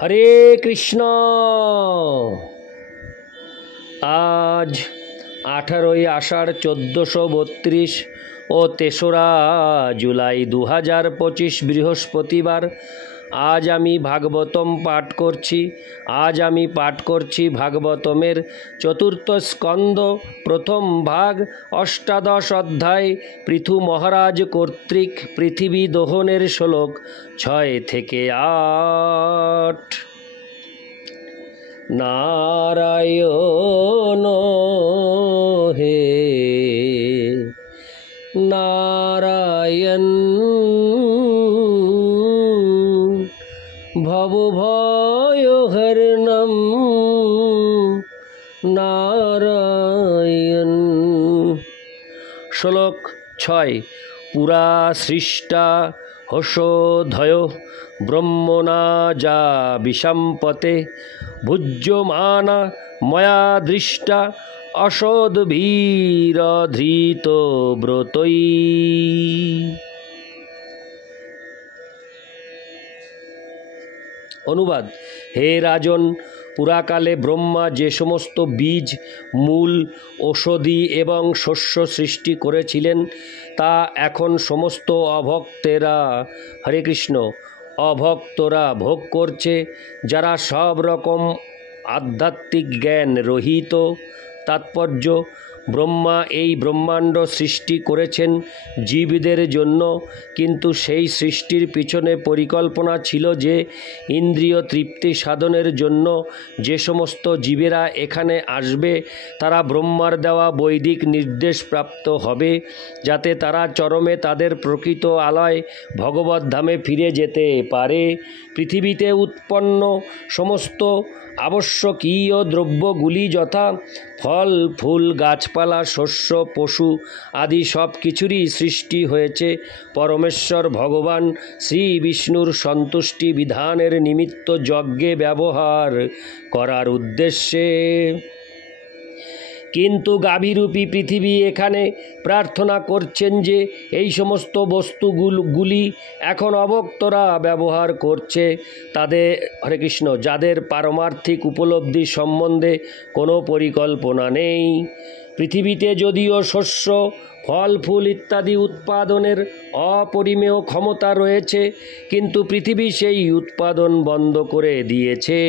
হরে কৃষ্ণ। আজ 18ই আষাঢ় 1432 ও 3রা জুলাই 2025 বৃহস্পতিবার। আজ আমি ভাগবতম পাঠ করছি। ভাগবতমের চতুর্থ স্কন্ধ, প্রথম ভাগ, 18 অধ্যায়, পৃথু মহারাজ কর্তৃক পৃথিবী দহনের শ্লোক 6 থেকে 8। নারায়ণ হে নারায়ণ, ভবভয়হরণম নারায়ণ। শ্লোক 6। পুরা সৃষ্টা হর্ষোধয় ব্রহ্মণা যা বিষাম্পতে, ভুজ্যমানা ময়া দৃষ্টা অসদ্ভীরধৃত ব্রতৈ। অনুবাদ: হে রাজন, পুরাকালে ব্রহ্মা যে সমস্ত বীজ, মূল, ঔষধি এবং শস্য সৃষ্টি করেছিলেন তা এখন সমস্ত অভক্তরা ভোগ করছে, যারা সব রকম আধ্যাত্মিক জ্ঞান রহিত। তাৎপর্য: ব্রহ্মা এই ব্রহ্মাণ্ড সৃষ্টি করেছেন জীবদের জন্য, কিন্তু সেই সৃষ্টির পিছনে পরিকল্পনা ছিল যে ইন্দ্রিয় তৃপ্তি সাধনের জন্য যে সমস্ত জীবেরা এখানে আসবে তারা ব্রহ্মার দেওয়া বৈদিক নির্দেশ প্রাপ্ত হবে, যাতে তারা চরমে তাদের প্রকৃত আলয় ভগবত ধামে ফিরে যেতে পারে। পৃথিবীতে উৎপন্ন সমস্ত আবশ্যকীয় দ্রব্যগুলি যথা ফল, ফুল, গাছপালা, শস্য, পশু আদি সব কিছুরই সৃষ্টি হয়েছে পরমেশ্বর ভগবান শ্রী বিষ্ণুর সন্তুষ্টি বিধানের নিমিত্ত যজ্ঞে ব্যবহার করার উদ্দেশ্যে। কিন্তু গাভীরূপী পৃথিবী এখানে প্রার্থনা করছেন যে এই সমস্ত বস্তুগুলি এখন অভক্তরা ব্যবহার করছে, যাদের পারমার্থিক উপলব্ধি সম্বন্ধে কোনো পরিকল্পনা নেই। পৃথিবীতে যদিও শস্য, ফল, ফুল ইত্যাদি উৎপাদনের অপরিমেয় ক্ষমতা রয়েছে, কিন্তু পৃথিবী সেই উৎপাদন বন্ধ করে দিয়েছে,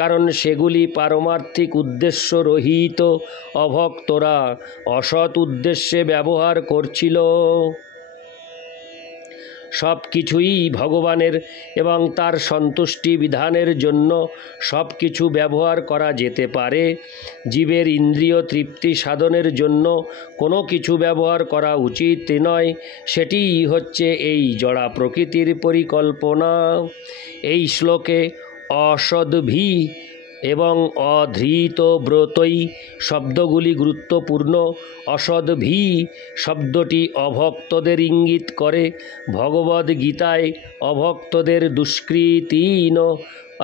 কারণ সেগুলি পারমার্থিক উদ্দেশ্য রহিত অভক্তরা অসৎ উদ্দেশ্যে ব্যবহার করছিল। সব কিছুই ভগবানের এবং তার সন্তুষ্টি বিধানের জন্য সব কিছু ব্যবহার করা যেতে পারে। জীবের ইন্দ্রিয় তৃপ্তি সাধনের জন্য কোনো কিছু ব্যবহার করা উচিত নয়, সেটিই হচ্ছে এই জড়া প্রকৃতির পরিকল্পনা। এই শ্লোকে অসদ্ভী এবং অধৃত ব্রতই শব্দগুলি গুরুত্বপূর্ণ। অসদ্ভী শব্দটি অভক্তদের ইঙ্গিত করে। ভগবদ্ গীতায় অভক্তদের দুষ্কৃতীন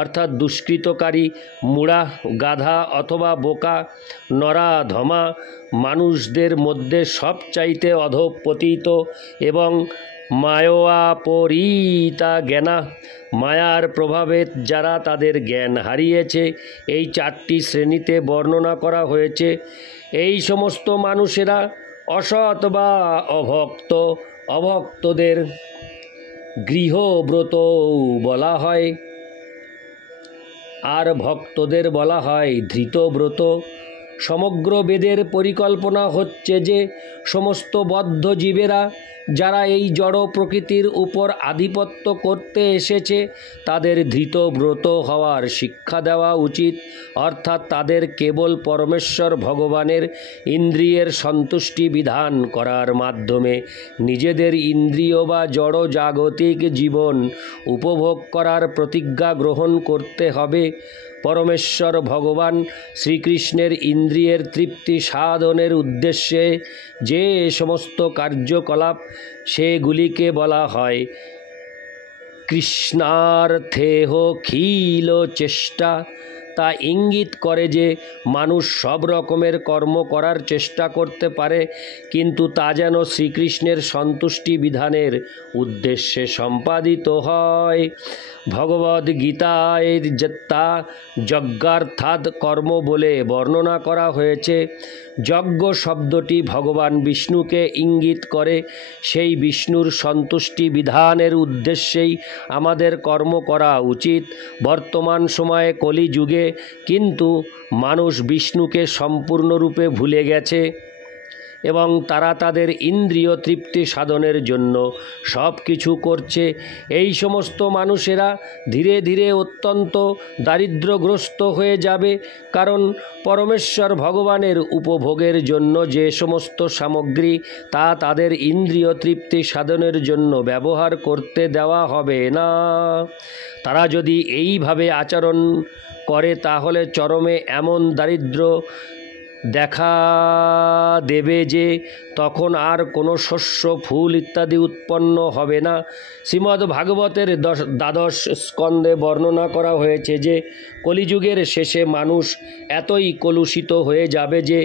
অর্থাৎ দুষ্কৃতকারী, মূঢ়া, গাধা অথবা বোকা, নরাধমা মানুষদের মধ্যে সবচাইতে অধঃপতিত এবং মায়োয়াপরিতা জ্ঞানা, মায়ার প্রভাবে যারা তাদের জ্ঞান হারিয়েছে, এই 4টি শ্রেণীতে বর্ণনা করা হয়েছে। এই সমস্ত মানুষেরা অসৎ বা অভক্ত। অভক্তদের গৃহব্রত বলা হয়, আর ভক্তদের বলা হয় ধৃতব্রত। সমগ্র বেদের পরিকল্পনা হচ্ছে যে সমস্ত বদ্ধ জীবেরা যারা এই জড় প্রকৃতির উপর আধিপত্য করতে এসেছে তাদের ধৃতব্রত হওয়ার শিক্ষা দেওয়া উচিত, অর্থাৎ তাদের কেবল পরমেশ্বর ভগবানের ইন্দ্রিয়ের সন্তুষ্টি বিধান করার মাধ্যমে নিজেদের ইন্দ্রিয় বা জড় জাগতিক জীবন উপভোগ করার প্রতিজ্ঞা গ্রহণ করতে হবে। পরমেশ্বর ভগবান শ্রীকৃষ্ণের ইন্দ্রিয়ের তৃপ্তি সাধনের উদ্দেশ্যে যে সমস্ত কার্যকলাপ, সেগুলিকে বলা হয় কৃষ্ণার্থেহ খিল চেষ্টা। তা ইঙ্গিত করে যে মানুষ সব রকমের কর্ম করার চেষ্টা করতে পারে, কিন্তু তা যেন শ্রীকৃষ্ণের সন্তুষ্টি বিধানের উদ্দেশ্যে সম্পাদিত হয়। ভগবদ্গীতায় তা যজ্ঞার্থাৎ কর্ম বলে বর্ণনা করা হয়েছে। যজ্ঞ শব্দটি ভগবান বিষ্ণুকে ইঙ্গিত করে। সেই বিষ্ণুর সন্তুষ্টি বিধানের উদ্দেশ্যেই আমাদের কর্ম করা উচিত। বর্তমান সময়ে কলিযুগে কিন্তু মানুষ বিষ্ণুকে সম্পূর্ণরূপে ভুলে গেছে এবং তারা তাদের ইন্দ্রিয় তৃপ্তি সাধনের জন্য সব কিছু করছে। এই সমস্ত মানুষেরা ধীরে ধীরে অত্যন্ত দারিদ্র্যগ্রস্ত হয়ে যাবে, কারণ পরমেশ্বর ভগবানের উপভোগের জন্য যে সমস্ত সামগ্রী তা তাদের ইন্দ্রিয় তৃপ্তি সাধনের জন্য ব্যবহার করতে দেওয়া হবে না। তারা যদি এইভাবে আচরণ করে তাহলে চরমে এমন দারিদ্র্য দেখা দেবে যে তখন আর কোনো শস্য, ফুল ইত্যাদি উৎপন্ন হবে না। শ্রীমদ্ ভাগবতের দ্বাদশ স্কন্ধে বর্ণনা করা হয়েছে যে কলিযুগের শেষে মানুষ এতই কলুষিত হয়ে যাবে যে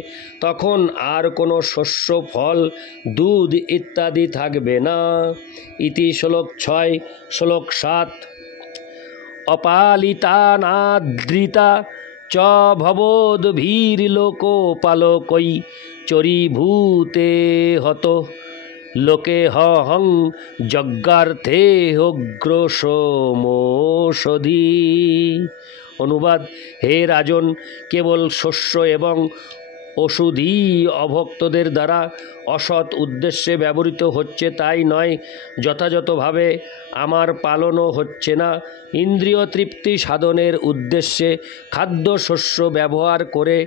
তখন আর কোনো শস্য, ফল, দুধ ইত্যাদি থাকবে না। ইতি শ্লোক 6। শ্লোক 7। অপালিতানাদৃতা চ ভবদ্ভির্লোকপালকৈ চরীভূতে হত লোকে হং যজ্ঞার্থে অগ্রসমোষধি। অনুবাদ: হে রাজন, কেবল শস্য এবং ওষুধই অভক্তদের দ্বারা অসৎ উদ্দেশ্যে ব্যবহৃত হচ্ছে তাই নয়, যথাযথভাবে আমার পালনও হচ্ছে না। ইন্দ্রিয় তৃপ্তি সাধনের উদ্দেশ্যে খাদ্যশস্য ব্যবহার করে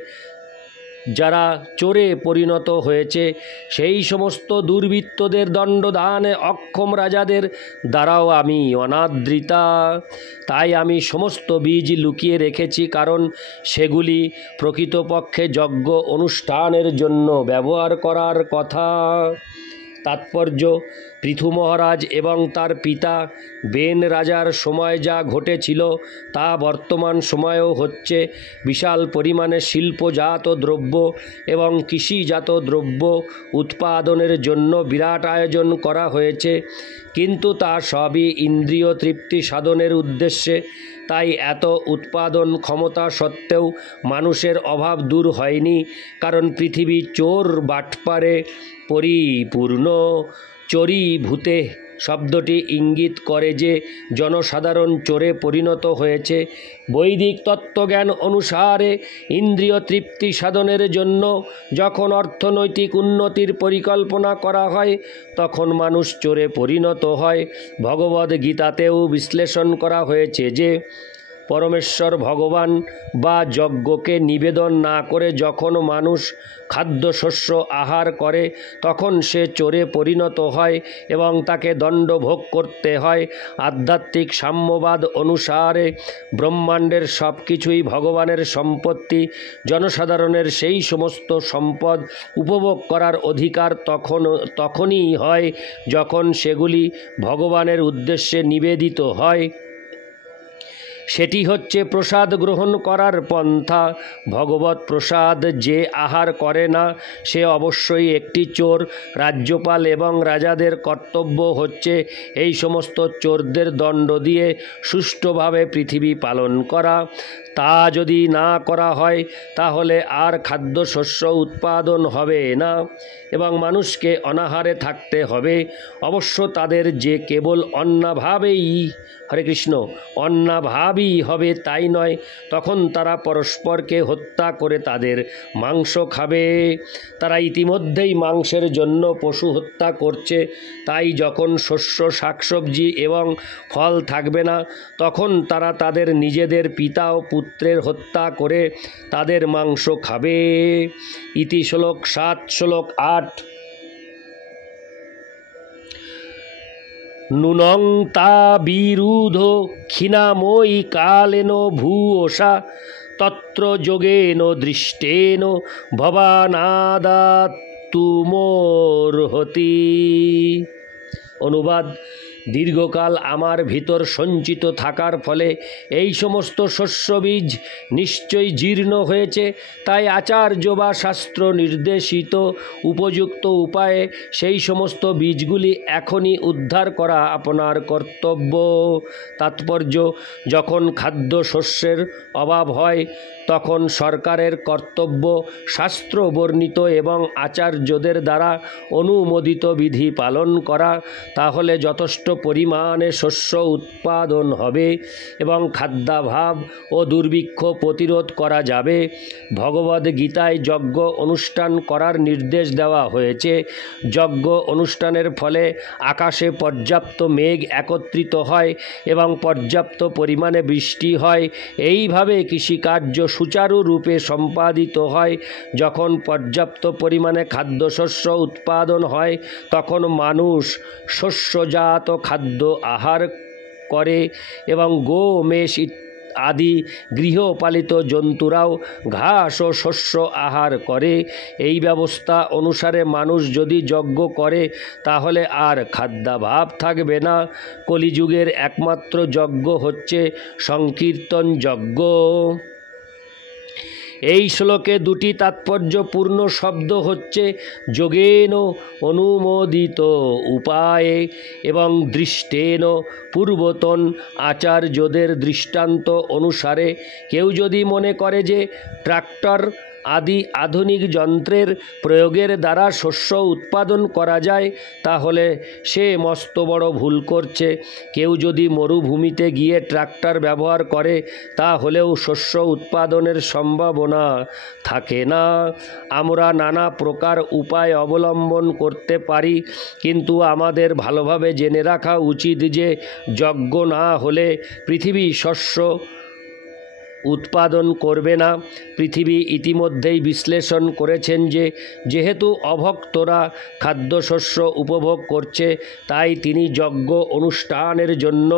যারা চোরে পরিণত হয়েছে সেই সমস্ত দুর্বৃত্তদের দণ্ডদানে অক্ষম রাজাদের দ্বারাও আমি অনাদৃতা। তাই আমি সমস্ত বীজ লুকিয়ে রেখেছি, কারণ সেগুলি প্রকৃতপক্ষে যজ্ঞ অনুষ্ঠানের জন্য ব্যবহার করার কথা। তাৎপর্য: পৃথু মহারাজ এবং তার পিতা বেন রাজার সময় যা ঘটেছিল তা বর্তমান সময়েও হচ্ছে। বিশাল পরিমাণে শিল্পজাত দ্রব্য এবং কৃষিজাত দ্রব্য উৎপাদনের জন্য বিরাট আয়োজন করা হয়েছে, কিন্তু তা সবই ইন্দ্রিয় তৃপ্তি সাধনের উদ্দেশ্যে। তাই এত উৎপাদন ক্ষমতা সত্ত্বেও মানুষের অভাব দূর হয়নি, কারণ পৃথিবী চোর বাটপারে পরিপূর্ণ। চরীভূতে শব্দটি ইঙ্গিত করে যে জনসাধারণ চোরে পরিণত হয়েছে। বৈদিক তত্ত্বজ্ঞান অনুসারে ইন্দ্রিয় তৃপ্তি সাধনের জন্য যখন অর্থনৈতিক উন্নতির পরিকল্পনা করা হয় তখন মানুষ চোরে পরিণত হয়। ভগবদ্গীতাতেও বিশ্লেষণ করা হয়েছে যে পরমেশ্বর ভগবান বা যজ্ঞকে নিবেদন না করে যখন মানুষ খাদ্যশস্য আহার করে তখন সে চোরে পরিণত হয় এবং তাকে দণ্ড ভোগ করতে হয়। আধ্যাত্মিক সাম্যবাদ অনুসারে ব্রহ্মাণ্ডের সব কিছুই ভগবানের সম্পত্তি। জনসাধারণের সেই সমস্ত সম্পদ উপভোগ করার অধিকার তখনই হয় যখন সেগুলি ভগবানের উদ্দেশ্যে নিবেদিত হয়। সেটি হচ্ছে প্রসাদ গ্রহণ করার পন্থা। ভগবত প্রসাদ যে আহার করে না সে অবশ্যই একটি চোর। রাজ্যপাল এবং রাজাদের কর্তব্য হচ্ছে এই সমস্ত চোরদের দণ্ড দিয়ে সুষ্ঠুভাবে পৃথিবী পালন করা। তা যদি না করা হয় তাহলে আর খাদ্যশস্য উৎপাদন হবে না এবং মানুষকে অনাহারে থাকতে হবে। অবশ্য তাদের যে কেবল অন্নাভাবেই, হরে কৃষ্ণ, অন্নাভাবই হবে তাই নয়, তখন তারা পরস্পরকে হত্যা করে তাদের মাংস খাবে। তারা ইতিমধ্যেই মাংসের জন্য পশু হত্যা করছে। তাই যখন শস্য, শাকসবজি এবং ফল থাকবে না তখন তারা তাদের নিজেদের পিতা ও পুত্রের হত্যা করে তাদের মাংস খাবে। ইতি শ্লোক 7। শ্লোক 8। নুনং তা বিরুধ ক্ষীণাময়ী কালেন ভূয়সা তত্র যোগেন দৃষ্টেন ভবানাদাতুমোর্হতি। অনুবাদ: দীর্ঘকাল আমার ভিতর সঞ্চিত থাকার ফলে এই সমস্ত শস্যবীজ নিশ্চয়ই জীর্ণ হয়েছে। তাই আচার্য বা শাস্ত্র নির্দেশিত উপযুক্ত উপায়ে সেই সমস্ত বীজগুলি এখনই উদ্ধার করা আপনার কর্তব্য। তাৎপর্য, যখন খাদ্য শস্যের অভাব হয় তখন সরকারের কর্তব্য শাস্ত্র বর্ণিত এবং আচার্যদের দ্বারা অনুমোদিত বিধি পালন করা। তাহলে যথেষ্ট পরিমাণে শস্য উৎপাদন হবে এবং খাদ্যাভাব ও দুর্ভিক্ষ প্রতিরোধ করা যাবে। ভগবদ্গীতায় যজ্ঞ অনুষ্ঠান করার নির্দেশ দেওয়া হয়েছে। যজ্ঞ অনুষ্ঠানের ফলে আকাশে পর্যাপ্ত মেঘ একত্রিত হয় এবং পর্যাপ্ত পরিমাণে বৃষ্টি হয়। এইভাবে কৃষিকার্য সুচারুরূপে সম্পাদিত হয়। যখন পর্যাপ্ত পরিমাণে খাদ্যশস্য উৎপাদন হয় তখন মানুষ শস্যজাত খাদ্য আহার করে এবং গো মেষ আদি গৃহপালিত জন্তুরাও ঘাস ও শস্য আহার করে। এই ব্যবস্থা অনুসারে মানুষ যদি যজ্ঞ করে তাহলে আর খাদ্যাভাব থাকবে না। কলিযুগের একমাত্র যজ্ঞ হচ্ছে সংকীর্তন যজ্ঞ। এই শ্লোকে দুটি তাৎপর্যপূর্ণ শব্দ হচ্ছে যোগেন অনুমোদিত উপায়ে এবং দৃষ্টেন। পূর্বতন আচার্যদের দৃষ্টান্ত অনুসারে কেউ যদি মনে করে যে ট্রাক্টর আদি আধুনিক যন্ত্রের প্রয়োগের দ্বারা শস্য উৎপাদন করা যায় তাহলে সে মস্ত বড় ভুল করছে। কেউ যদি মরুভূমিতে গিয়ে ট্রাক্টর ব্যবহার করে তাহলেও শস্য উৎপাদনের সম্ভাবনা থাকে না। আমরা নানা প্রকার উপায় অবলম্বন করতে পারি, কিন্তু আমাদের ভালোভাবে জেনে রাখা উচিত যে যজ্ঞ না হলে পৃথিবী শস্য উৎপাদন করবে না। পৃথিবী ইতিমধ্যেই বিশ্লেষণ করেছেন যে যেহেতু অভক্তরা খাদ্যশস্য উপভোগ করছে তাই তিনি যজ্ঞ অনুষ্ঠানের জন্য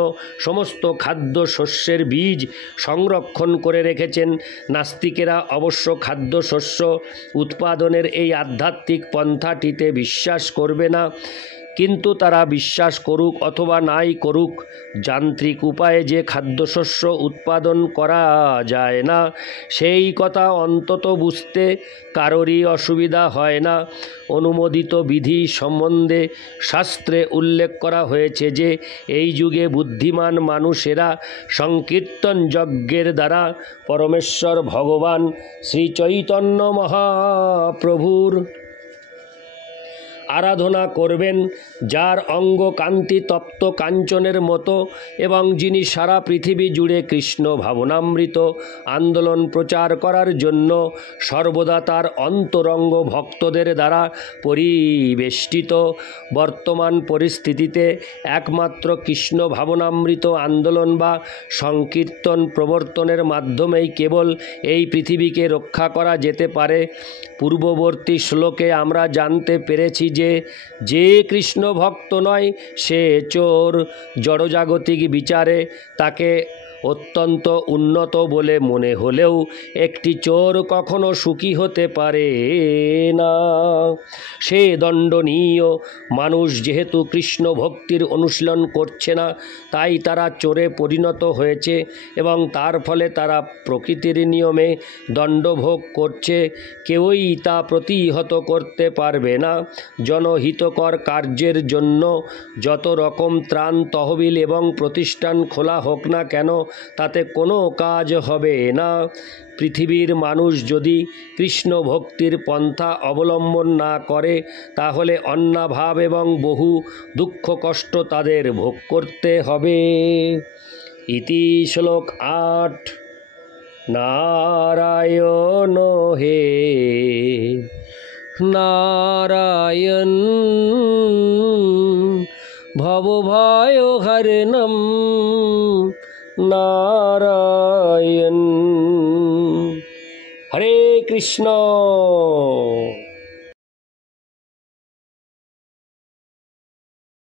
সমস্ত খাদ্যশস্যের বীজ সংরক্ষণ করে রেখেছেন। নাস্তিকেরা অবশ্য খাদ্যশস্য উৎপাদনের এই আধ্যাত্মিক পন্থাটিতে বিশ্বাস করবে না, কিন্তু তারা বিশ্বাস করুক অথবা নাই করুক, যান্ত্রিক উপায়ে যে খাদ্যশস্য উৎপাদন করা যায় না সেই কথা অন্তত বুঝতে কারোরই অসুবিধা হয় না। অনুমোদিত বিধি সম্বন্ধে শাস্ত্রে উল্লেখ করা হয়েছে যে এই যুগে বুদ্ধিমান মানুষেরা সংকীর্তন যজ্ঞের দ্বারা পরমেশ্বর ভগবান শ্রী চৈতন্য মহাপ্রভুর আরাধনা করবেন, যার অঙ্গ কান্তি তপ্ত কাঞ্চনের মতো এবং যিনি সারা পৃথিবী জুড়ে কৃষ্ণ ভাবনামৃত আন্দোলন প্রচার করার জন্য সর্বদা তার অন্তরঙ্গ ভক্তদের দ্বারা পরিবেষ্টিত। বর্তমান পরিস্থিতিতে একমাত্র কৃষ্ণ ভাবনামৃত আন্দোলন বা সংকীর্তন প্রবর্তনের মাধ্যমেই কেবল এই পৃথিবীকে রক্ষা করা যেতে পারে। পূর্ববর্তী শ্লোকে আমরা জানতে পেরেছি যে কৃষ্ণ ভক্ত নয় সে চোর। জড়জাগতিক বিচারে তাকে অত্যন্ত উন্নত বলে মনে হলেও একটি চোর কখনো সুখী হতে পারে না, সে দণ্ডনীয়। মানুষ যেহেতু কৃষ্ণ ভক্তির অনুশীলন করছে না তাই তারা চোরে পরিণত হয়েছে এবং তার ফলে তারা প্রকৃতির নিয়মে দণ্ডভোগ করছে। কেউই তা প্রতিহত করতে পারবে না। জনহিতকর কার্যের জন্য যত রকম ত্রাণ তহবিল এবং প্রতিষ্ঠান খোলা হোক না কেন তাতে কোনো কাজ হবে না। পৃথিবীর মানুষ যদি কৃষ্ণ ভক্তির পন্থা অবলম্বন না করে তাহলে অন্নাভাব এবং বহু দুঃখ কষ্ট তাদের ভোগ করতে হবে। ইতি শ্লোক 8। নারায়ণ হে নারায়ণ ভবভয়হরণম নারায়ণ। হরে কৃষ্ণ।